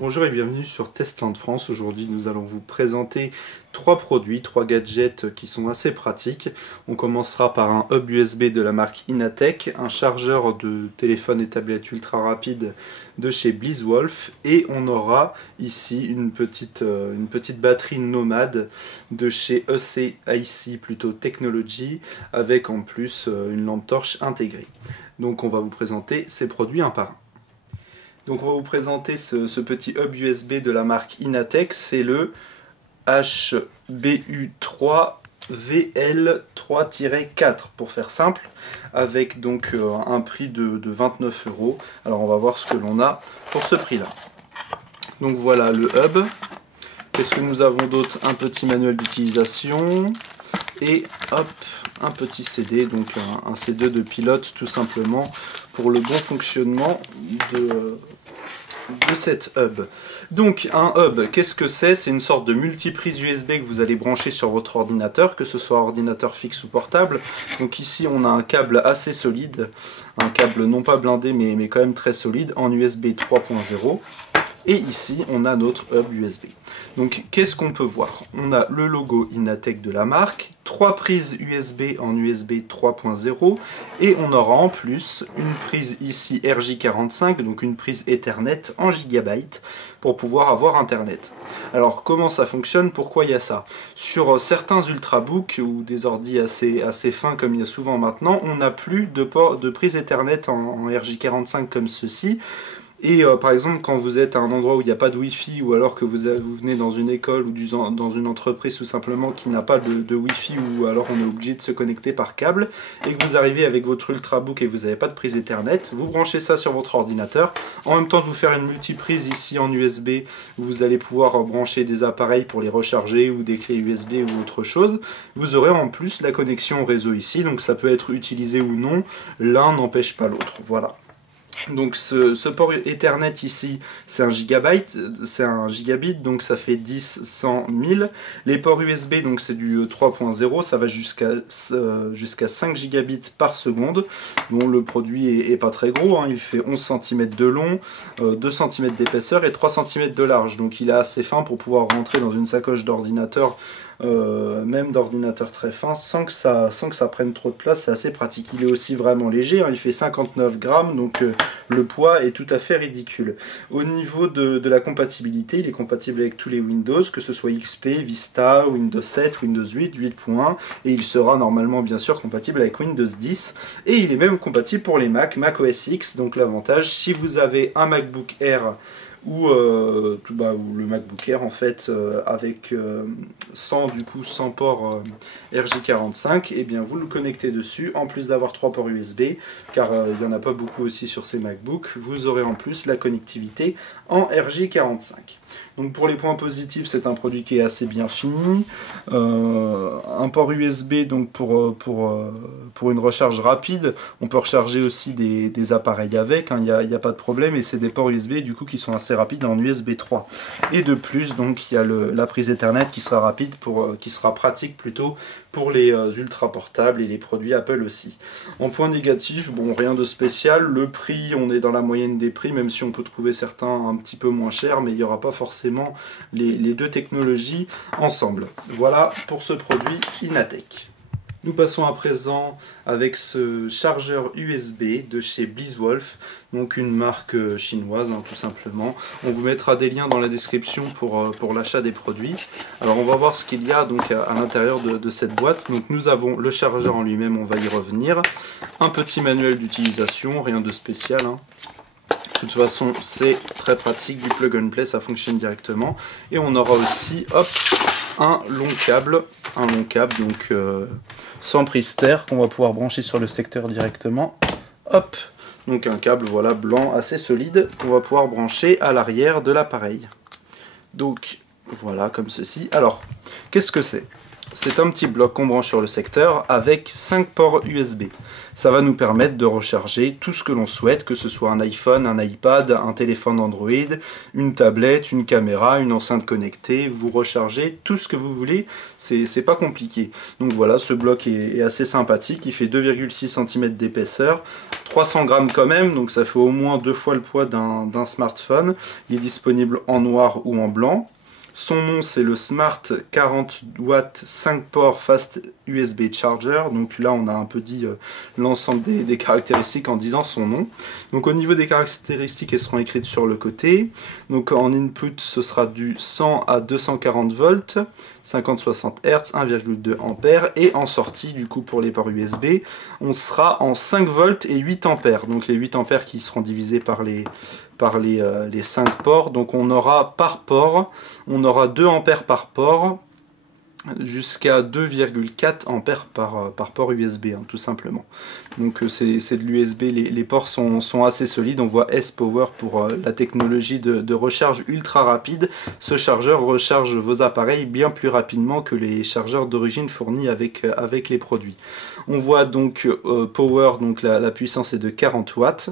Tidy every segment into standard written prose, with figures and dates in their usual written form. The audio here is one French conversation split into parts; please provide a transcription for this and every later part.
Bonjour et bienvenue sur Testland France. Aujourd'hui nous allons vous présenter trois produits, trois gadgets qui sont assez pratiques. On commencera par un hub USB de la marque Inatech, un chargeur de téléphone et tablette ultra rapide de chez Blizzwolf, et on aura ici une petite batterie nomade de chez ECIC, plutôt Technology, avec en plus une lampe torche intégrée. Donc on va vous présenter ces produits un par un. Donc on va vous présenter ce petit hub USB de la marque Inatech, c'est le HBU3VL3-4 pour faire simple, avec donc un prix de 29 €. Alors on va voir ce que l'on a pour ce prix là. Donc voilà le hub. Qu'est-ce que nous avons d'autre? Un petit manuel d'utilisation et hop, un petit CD, donc un CD de pilote tout simplement pour le bon fonctionnement de cette hub. Donc un hub, qu'est-ce que c'est? C'est une sorte de multiprise USB que vous allez brancher sur votre ordinateur, que ce soit ordinateur fixe ou portable. Donc ici on a un câble assez solide, un câble non pas blindé mais quand même très solide, en USB 3.0. Et ici on a notre hub USB. Donc qu'est-ce qu'on peut voir? On a le logo Inatech de la marque, 3 prises USB en USB 3.0, et on aura en plus une prise ici RJ45, donc une prise Ethernet en gigabyte pour pouvoir avoir internet. Alors comment ça fonctionne? Pourquoi il y a ça? Sur certains ultrabooks ou des ordis assez fins comme il y a souvent maintenant, on n'a plus de prise Ethernet en RJ45 comme ceci. Et par exemple, quand vous êtes à un endroit où il n'y a pas de Wi-Fi, ou alors que vous venez dans une école ou dans une entreprise tout simplement qui n'a pas de Wi-Fi, ou alors on est obligé de se connecter par câble, et que vous arrivez avec votre Ultrabook et vous n'avez pas de prise Ethernet, vous branchez ça sur votre ordinateur. En même temps de vous faire une multiprise ici en USB, vous allez pouvoir brancher des appareils pour les recharger, ou des clés USB ou autre chose. Vous aurez en plus la connexion au réseau ici, donc ça peut être utilisé ou non, l'un n'empêche pas l'autre. Voilà. Donc ce port Ethernet ici, c'est un gigabit, donc ça fait 10, 100, 1000. Les ports USB, donc c'est du 3.0, ça va jusqu'à 5 gigabits par seconde. Bon, le produit est pas très gros, hein, il fait 11 cm de long, 2 cm d'épaisseur et 3 cm de large. Donc il est assez fin pour pouvoir rentrer dans une sacoche d'ordinateur, même d'ordinateur très fin, sans que ça prenne trop de place. C'est assez pratique. Il est aussi vraiment léger, hein, il fait 59 grammes, donc le poids est tout à fait ridicule. Au niveau de la compatibilité, il est compatible avec tous les Windows, que ce soit XP, Vista, Windows 7, Windows 8, 8.1, et il sera normalement bien sûr compatible avec Windows 10, et il est même compatible pour les Mac OS X. Donc l'avantage, si vous avez un MacBook Air ou le MacBook Air en fait, avec sans port RJ45, et bien vous le connectez dessus, en plus d'avoir 3 ports USB, car il n'y en a pas beaucoup aussi sur ces MacBooks, vous aurez en plus la connectivité en RJ45. Donc pour les points positifs, c'est un produit qui est assez bien fini, un port USB donc pour une recharge rapide. On peut recharger aussi des appareils avec, il n'y a pas de problème, et c'est des ports USB du coup qui sont assez rapides en USB 3. Et de plus, donc il y a la prise Ethernet qui sera rapide, qui sera pratique plutôt pour les ultra portables et les produits Apple aussi. En point négatif, bon, rien de spécial. Le prix, on est dans la moyenne des prix, même si on peut trouver certains un petit peu moins chers, mais il n'y aura pas forcément les deux technologies ensemble. Voilà pour ce produit Inatech. Nous passons à présent avec ce chargeur USB de chez Blizzwolf, donc une marque chinoise, hein, tout simplement. On vous mettra des liens dans la description pour l'achat des produits. Alors on va voir ce qu'il y a donc à l'intérieur de cette boîte. Donc nous avons le chargeur en lui-même, on va y revenir. Un petit manuel d'utilisation, rien de spécial, hein. De toute façon, c'est très pratique, du plug and play, ça fonctionne directement. Et on aura aussi, hop, un long câble donc sans prise terre, qu'on va pouvoir brancher sur le secteur directement. Hop, donc un câble, voilà, blanc assez solide qu'on va pouvoir brancher à l'arrière de l'appareil. Donc voilà, comme ceci. Alors, qu'est-ce que c'est? c'est un petit bloc qu'on branche sur le secteur avec 5 ports USB. Ça va nous permettre de recharger tout ce que l'on souhaite, que ce soit un iPhone, un iPad, un téléphone Android, une tablette, une caméra, une enceinte connectée. Vous rechargez tout ce que vous voulez, c'est pas compliqué. Donc voilà, ce bloc est assez sympathique, il fait 2,6 cm d'épaisseur, 300 grammes quand même, donc ça fait au moins 2 fois le poids d'un smartphone. Il est disponible en noir ou en blanc. Son nom, c'est le Smart 40 watts 5 ports Fast USB Charger. Donc là, on a un peu dit l'ensemble des caractéristiques en disant son nom. Donc au niveau des caractéristiques, elles seront écrites sur le côté. Donc en input, ce sera du 100 à 240 volts, 50-60 Hz, 1,2 ampères. Et en sortie, du coup, pour les ports USB, on sera en 5 volts et 8 ampères. Donc les 8 ampères qui seront divisés par les 5 ports. Donc on aura par port, on aura 2 ampères par port, jusqu'à 2,4 ampères par port USB, hein, tout simplement. Donc c'est de l'USB, les ports sont assez solides. On voit S-Power pour la technologie de recharge ultra rapide. Ce chargeur recharge vos appareils bien plus rapidement que les chargeurs d'origine fournis avec les produits. On voit donc Power, donc la puissance est de 40 watts.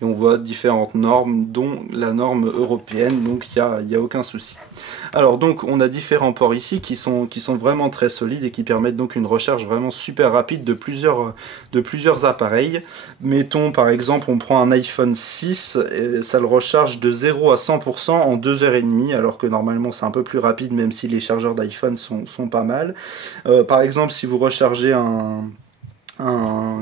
Et on voit différentes normes, dont la norme européenne, donc il n'y a aucun souci. Alors donc on a différents ports ici qui sont vraiment très solides et qui permettent donc une recharge vraiment super rapide de plusieurs appareils. Mettons par exemple, on prend un iPhone 6, et ça le recharge de 0 à 100% en 2h30, alors que normalement c'est un peu plus rapide, même si les chargeurs d'iPhone sont pas mal. Par exemple, si vous rechargez un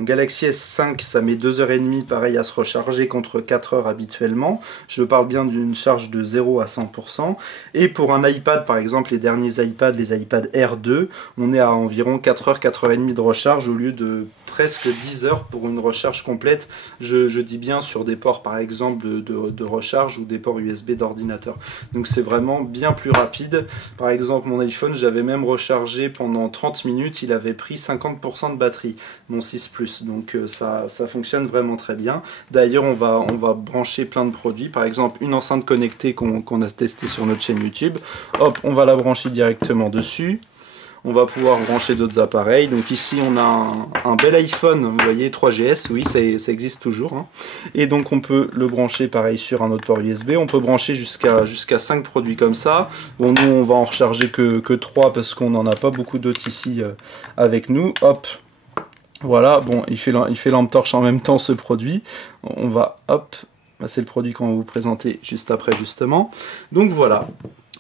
Galaxy S5, ça met 2h30 pareil à se recharger contre 4h habituellement. Je parle bien d'une charge de 0 à 100%. Et pour un iPad par exemple, les derniers iPads, les iPad Air 2, on est à environ 4h, 4h30 de recharge au lieu de presque 10 heures pour une recharge complète. Je dis bien sur des ports par exemple de recharge ou des ports USB d'ordinateur. Donc c'est vraiment bien plus rapide. Par exemple mon iPhone, j'avais même rechargé pendant 30 minutes, il avait pris 50% de batterie. Mon 6 Plus, donc ça fonctionne vraiment très bien. D'ailleurs on va brancher plein de produits, par exemple une enceinte connectée qu'on a testée sur notre chaîne YouTube, hop, on va la brancher directement dessus. On va pouvoir brancher d'autres appareils. Donc ici on a un bel iPhone, vous voyez, 3GS, oui, ça existe toujours, hein. Et donc on peut le brancher pareil sur un autre port USB. On peut brancher jusqu'à 5 produits comme ça. Bon, nous on va en recharger que 3 parce qu'on n'en a pas beaucoup d'autres ici avec nous. Hop, voilà, bon, il fait lampe torche en même temps ce produit. On va, hop, c'est le produit qu'on va vous présenter juste après justement. Donc voilà.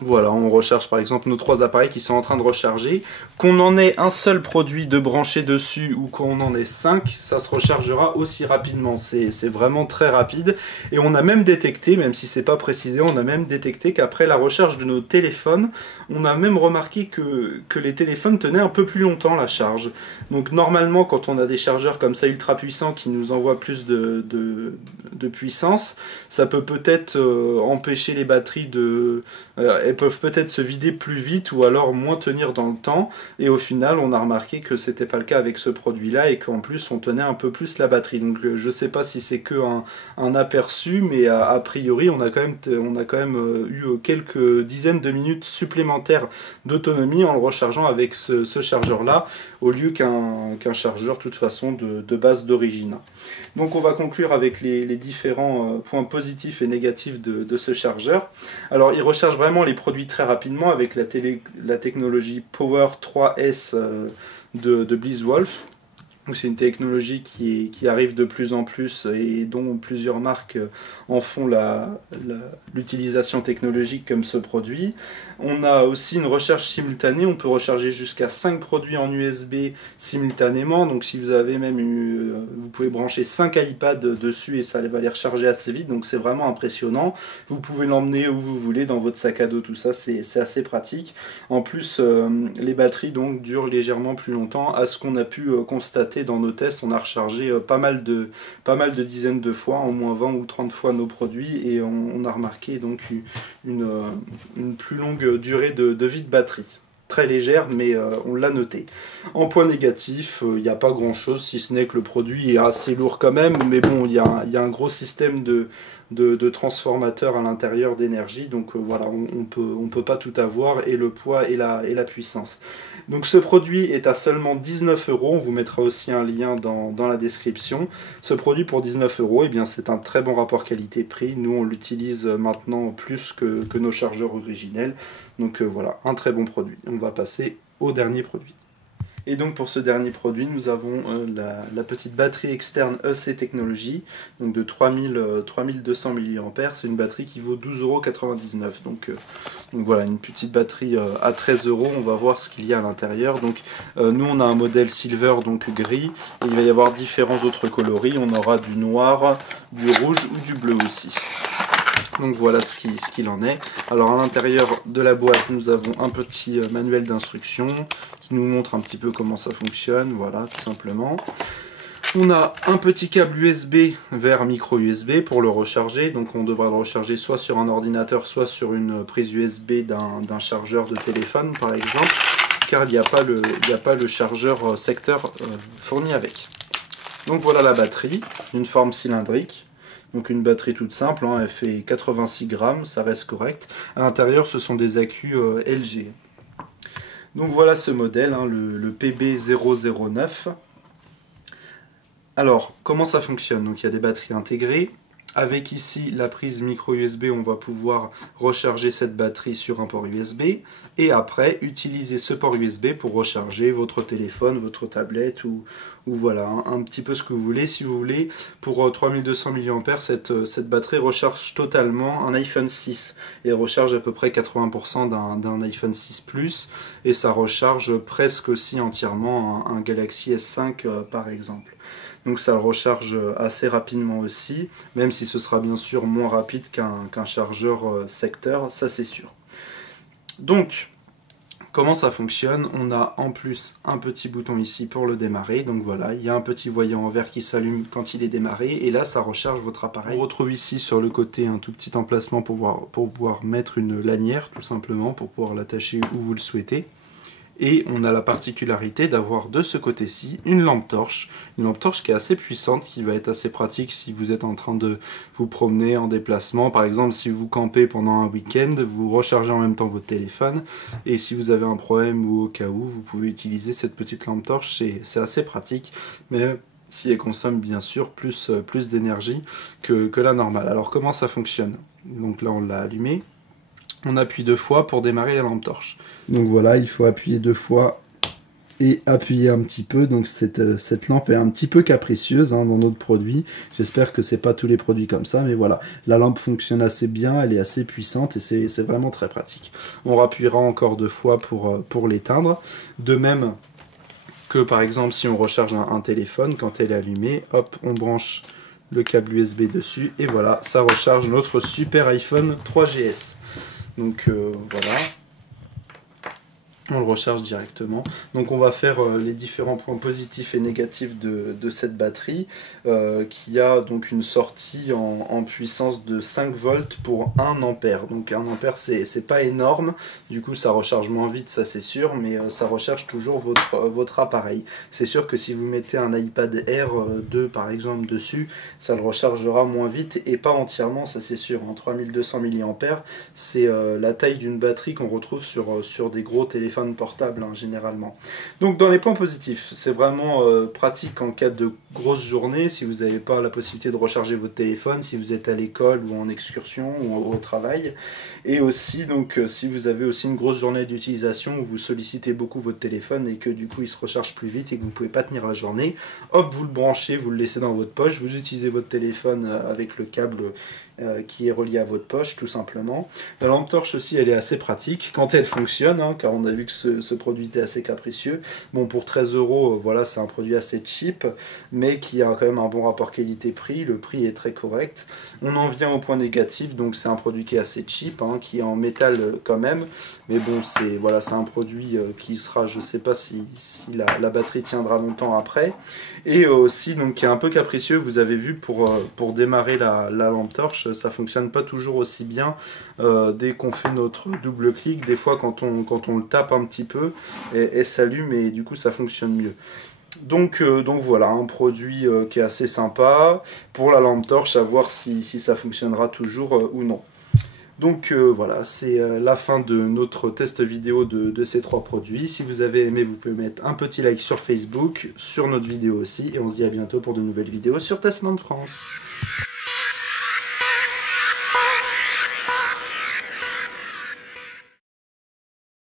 Voilà, on recharge par exemple nos 3 appareils qui sont en train de recharger. Qu'on en ait un seul produit de brancher dessus ou qu'on en ait 5, ça se rechargera aussi rapidement. C'est vraiment très rapide. Et on a même détecté, même si c'est pas précisé, on a même détecté qu'après la recharge de nos téléphones, on a même remarqué que les téléphones tenaient un peu plus longtemps la charge. Donc normalement, quand on a des chargeurs comme ça ultra puissants qui nous envoient plus de puissance, ça peut peut-être empêcher les batteries elles peuvent peut-être se vider plus vite ou alors moins tenir dans le temps, et au final on a remarqué que c'était pas le cas avec ce produit là et qu'en plus on tenait un peu plus la batterie. Donc je sais pas si c'est que un aperçu, mais a priori on a quand même eu quelques dizaines de minutes supplémentaires d'autonomie en le rechargeant avec ce chargeur là au lieu qu'un chargeur de toute façon de base d'origine. Donc on va conclure avec les différents points positifs et négatifs de ce chargeur. Alors il recharge vraiment les produits très rapidement avec la technologie Power 3S de BlizzWolf. C'est une technologie qui arrive de plus en plus et dont plusieurs marques en font l'utilisation technologique comme ce produit. On a aussi une recharge simultanée, on peut recharger jusqu'à 5 produits en USB simultanément. Donc si vous avez même vous pouvez brancher 5 iPads dessus et ça va les recharger assez vite. Donc c'est vraiment impressionnant. Vous pouvez l'emmener où vous voulez, dans votre sac à dos, tout ça, c'est assez pratique. En plus, les batteries donc durent légèrement plus longtemps. À ce qu'on a pu constater dans nos tests, on a rechargé pas mal de dizaines de fois, au moins 20 ou 30 fois nos produits, et on a remarqué donc une plus longue durée de vie de batterie. Très légère, mais on l'a noté. En point négatif, il n'y a pas grand chose, si ce n'est que le produit est assez lourd quand même, mais bon, il y a un gros système de de transformateurs à l'intérieur d'énergie. Donc voilà, on peut pas tout avoir, et le poids et la puissance. Donc ce produit est à seulement 19 €. On vous mettra aussi un lien dans la description. Ce produit pour 19 €, eh bien c'est un très bon rapport qualité-prix. Nous on l'utilise maintenant plus que nos chargeurs originels. Donc voilà, un très bon produit. On va passer au dernier produit. Et donc pour ce dernier produit, nous avons la petite batterie externe EC Technologies, donc de 3200 mAh. C'est une batterie qui vaut 12,99 €. Donc voilà, une petite batterie à 13 €. On va voir ce qu'il y a à l'intérieur. Donc nous on a un modèle silver, donc gris, et il va y avoir différents autres coloris. On aura du noir, du rouge ou du bleu aussi. Donc voilà ce qu'il en est. Alors à l'intérieur de la boîte, nous avons un petit manuel d'instruction qui nous montre un petit peu comment ça fonctionne, voilà, tout simplement. On a un petit câble USB vers micro USB pour le recharger. Donc on devra le recharger soit sur un ordinateur, soit sur une prise USB d'un chargeur de téléphone par exemple, car il n'y a pas le chargeur secteur fourni avec. Donc voilà la batterie, une forme cylindrique. Donc une batterie toute simple, hein, elle fait 86 grammes, ça reste correct. À l'intérieur, ce sont des accus LG. Donc voilà ce modèle, hein, le PB009. Alors, comment ça fonctionne? Donc il y a des batteries intégrées. Avec ici la prise micro USB, on va pouvoir recharger cette batterie sur un port USB. Et après, utiliser ce port USB pour recharger votre téléphone, votre tablette ou voilà, un petit peu ce que vous voulez. Si vous voulez, pour 3200 mAh, cette batterie recharge totalement un iPhone 6. Et recharge à peu près 80% d'un iPhone 6 Plus. Et ça recharge presque aussi entièrement un Galaxy S5 par exemple. Donc ça le recharge assez rapidement aussi, même si ce sera bien sûr moins rapide qu'un chargeur secteur, ça c'est sûr. Donc, comment ça fonctionne? On a en plus un petit bouton ici pour le démarrer, donc voilà, il y a un petit voyant en vert qui s'allume quand il est démarré, et là ça recharge votre appareil. On retrouve ici sur le côté un tout petit emplacement pour pouvoir mettre une lanière, tout simplement, pour pouvoir l'attacher où vous le souhaitez. Et on a la particularité d'avoir de ce côté-ci une lampe torche qui est assez puissante, qui va être assez pratique si vous êtes en train de vous promener en déplacement. Par exemple, si vous campez pendant un week-end, vous rechargez en même temps votre téléphone, et si vous avez un problème ou au cas où, vous pouvez utiliser cette petite lampe torche. C'est assez pratique, mais si elle consomme bien sûr plus d'énergie que la normale. Alors comment ça fonctionne? Donc là on l'a allumé. On appuie 2 fois pour démarrer la lampe torche. Donc voilà, il faut appuyer 2 fois et appuyer un petit peu. Donc cette lampe est un petit peu capricieuse dans notre produit. J'espère que c'est pas tous les produits comme ça, mais voilà. La lampe fonctionne assez bien, elle est assez puissante et c'est vraiment très pratique. On rappuiera encore 2 fois pour l'éteindre. De même que par exemple si on recharge un téléphone, quand elle est allumée, hop, on branche le câble USB dessus et voilà, ça recharge notre super iPhone 3GS. Donc voilà, on le recharge directement. Donc on va faire les différents points positifs et négatifs de cette batterie qui a donc une sortie en puissance de 5 volts pour 1 ampère. Donc 1 ampère c'est pas énorme, du coup ça recharge moins vite, ça c'est sûr, mais ça recharge toujours votre appareil. C'est sûr que si vous mettez un iPad Air 2 par exemple dessus, ça le rechargera moins vite et pas entièrement, ça c'est sûr. En 3200 mAh, c'est la taille d'une batterie qu'on retrouve sur des gros téléphones portable généralement. Donc dans les points positifs, c'est vraiment pratique en cas de grosse journée, si vous n'avez pas la possibilité de recharger votre téléphone, si vous êtes à l'école ou en excursion ou au travail, et aussi donc si vous avez aussi une grosse journée d'utilisation où vous sollicitez beaucoup votre téléphone et que du coup il se recharge plus vite et que vous ne pouvez pas tenir la journée, hop, vous le branchez, vous le laissez dans votre poche, vous utilisez votre téléphone avec le câble qui est relié à votre poche tout simplement. La lampe torche aussi, elle est assez pratique quand elle fonctionne, car on a vu que ce produit était assez capricieux. Bon, pour 13 €, voilà, c'est un produit assez cheap, mais qui a quand même un bon rapport qualité-prix. Le prix est très correct. On en vient au point négatif, donc c'est un produit qui est assez cheap, qui est en métal quand même, mais bon, c'est voilà, c'est un produit qui sera, je sais pas si la batterie tiendra longtemps après, et aussi donc qui est un peu capricieux. Vous avez vu pour démarrer la lampe torche, ça fonctionne pas toujours aussi bien dès qu'on fait notre double clic. Des fois quand on le tape un petit peu, elle s'allume et du coup ça fonctionne mieux. Donc voilà, un produit qui est assez sympa pour la lampe torche, à voir si ça fonctionnera toujours ou non. Donc voilà, c'est la fin de notre test vidéo de ces 3 produits. Si vous avez aimé, vous pouvez mettre un petit like sur Facebook, sur notre vidéo aussi, et on se dit à bientôt pour de nouvelles vidéos sur Testland France.